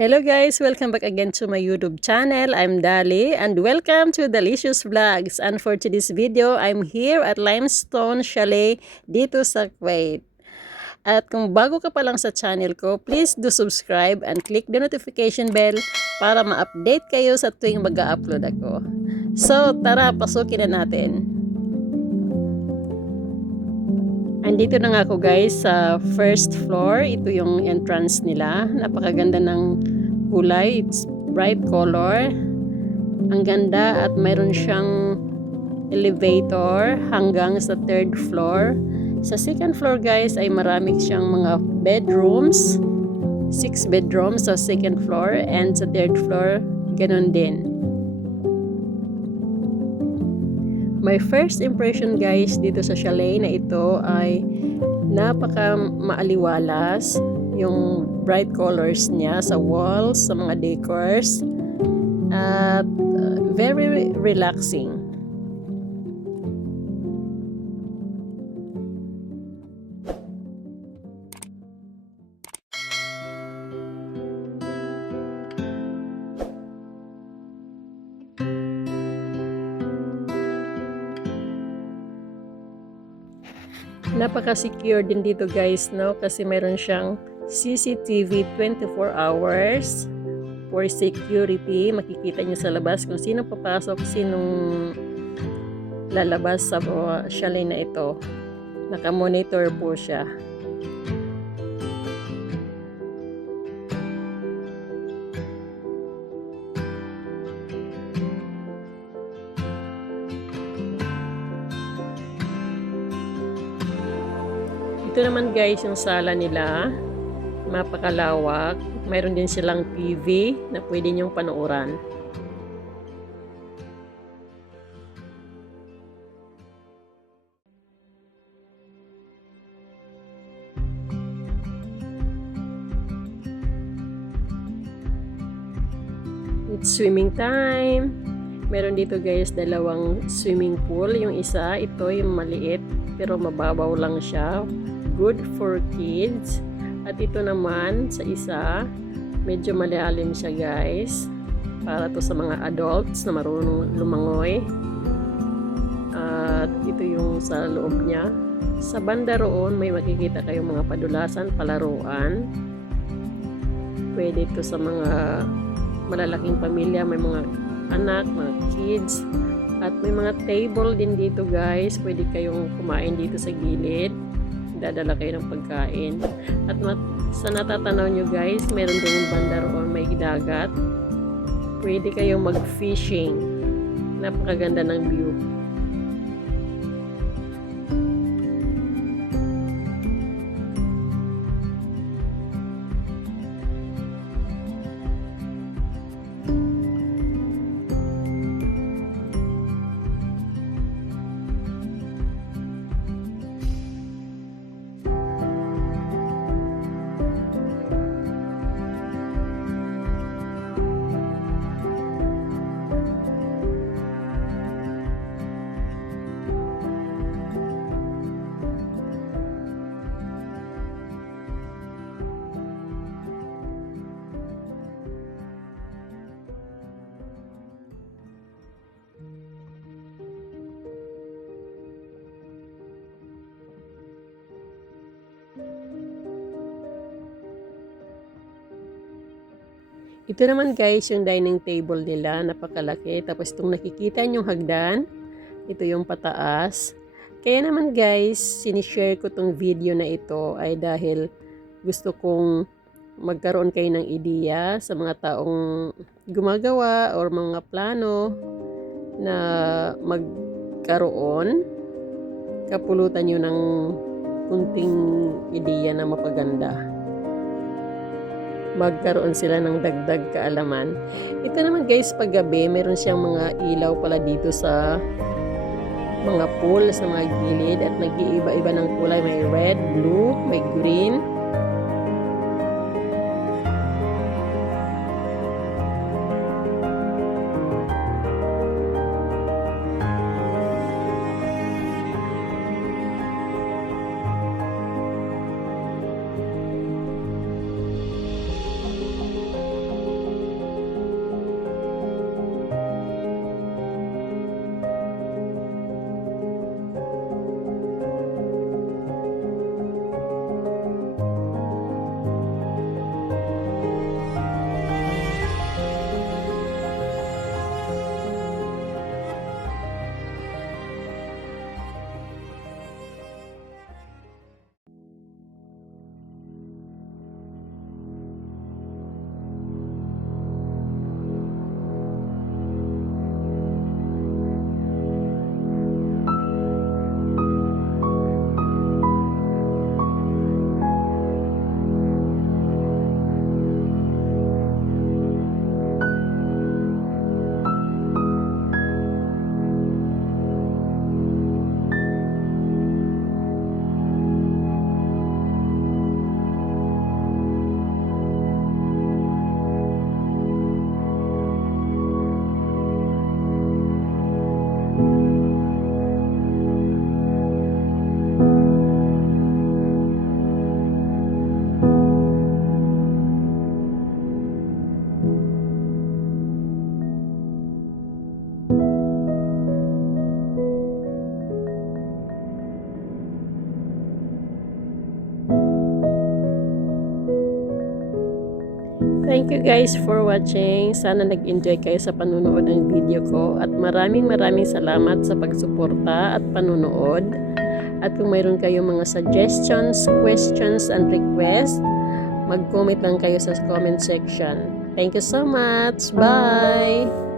Hello guys! Welcome back again to my YouTube channel. I'm Dali and welcome to Delicious Vlogs. And for today's video, I'm here at Limestone Chalet dito sa Kuwait. At kung bago ka pa lang sa channel ko, please do subscribe and click the notification bell para ma-update kayo sa tuwing mag-upload ako. So tara, pasukin na natin. Andito na nga ako guys sa first floor. Ito yung entrance nila. Napakaganda ng kulay. It's bright color. Ang ganda at mayroon siyang elevator hanggang sa third floor. Sa second floor guys ay marami siyang mga bedrooms. 6 bedrooms sa second floor and sa third floor ganun din. My first impression guys dito sa chalet na ito ay napaka maaliwalas yung bright colors niya sa walls, sa mga decors at very relaxing. Napaka-secure din dito guys, no? Kasi meron siyang CCTV 24 hours for security. Makikita niyo sa labas kung sino papasok, sinong lalabas sa chalet na ito. Naka-monitor po siya. Ito naman guys yung sala nila, mapakalawak. Mayroon din silang TV na pwede nyong panooran. It's swimming time. Meron dito guys dalawang swimming pool. Yung isa, ito yung maliit pero mababaw lang siya. Good for kids. At ito naman sa isa, medyo malalim siya guys. Para to sa mga adults na marunong lumangoy. At ito yung sa loob niya. Sa banda roon, may makikita kayong mga padulasan, palaruan. Pwede ito sa mga malalaking pamilya, may mga anak, mga kids. At may mga table din dito guys. Pwede kayong kumain dito sa gilid. Dadala kayo ng pagkain. At sa natatanaw nyo guys, meron din banda roon, may dagat. Pwede kayong mag-fishing. Napakaganda ng view. Ito naman guys, yung dining table nila, napakalaki. Tapos itong nakikita nyong hagdan, ito yung pataas. Kaya naman guys, sinishare ko tong video na ito ay dahil gusto kong magkaroon kayo ng ideya sa mga taong gumagawa or mga plano na magkaroon. Kapulutan nyo ng kunting ideya na mapaganda. Magkaroon sila ng dagdag kaalaman. Ito naman guys, paggabi, meron siyang mga ilaw pala dito sa mga pool, sa mga gilid at nag-iiba-iba ng kulay. May red, blue, may green. Thank you guys for watching. Sana nag-enjoy kayo sa panunood ng video ko. At maraming salamat sa pagsuporta at panunood. At kung mayroon kayong mga suggestions, questions, and requests, mag-comment lang kayo sa comment section. Thank you so much. Bye!